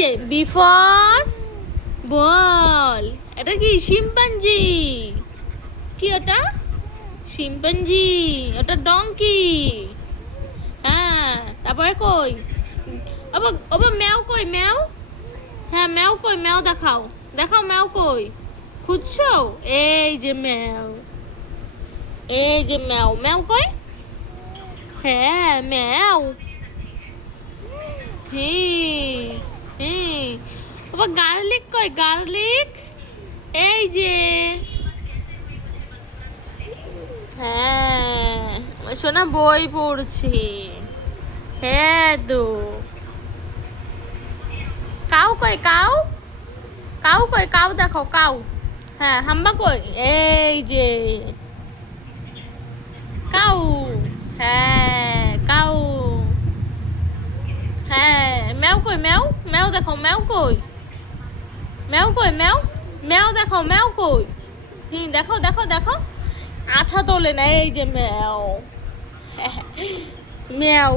যে B for ball. এটা কি শিম্পাঞ্জি? কি ওটা? শিম্পাঞ্জি। ওটা ডঙ্কি। হ্যাঁ, তারপরে কই? আবার আবার ম্যাও কই? ম্যাও? হ্যাঁ ম্যাও কই? ম্যাও দেখাও, দেখাও ম্যাও কই? খুঁজছো? এই যে ম্যাও, এই যে ম্যাও। ম্যাও কই? হ্যাঁ ম্যাও। হ্যাঁ হ্যাঁ। আবার গার্লিক কই? গার্লিক এই যে। হ্যাঁ আমার সোনা বই পড়ছি। হ্যাঁ তো। কাউ কই? কাউ? কাউ কই? কাউ দেখো, কাউ। হ্যাঁ হাম্বা কই? এই যে কাউ। হ্যাঁ কাউ। হ্যাঁ ম্যাও কই? ম্যাও, ম্যাও দেখো, ম্যাও কই? ম্যাও কই? ম্যাও, ম্যাও দেখো, ম্যাও কই? দেখো দেখো দেখো। আঠা তোলে না, এই যে ম্যাও। ম্যাও।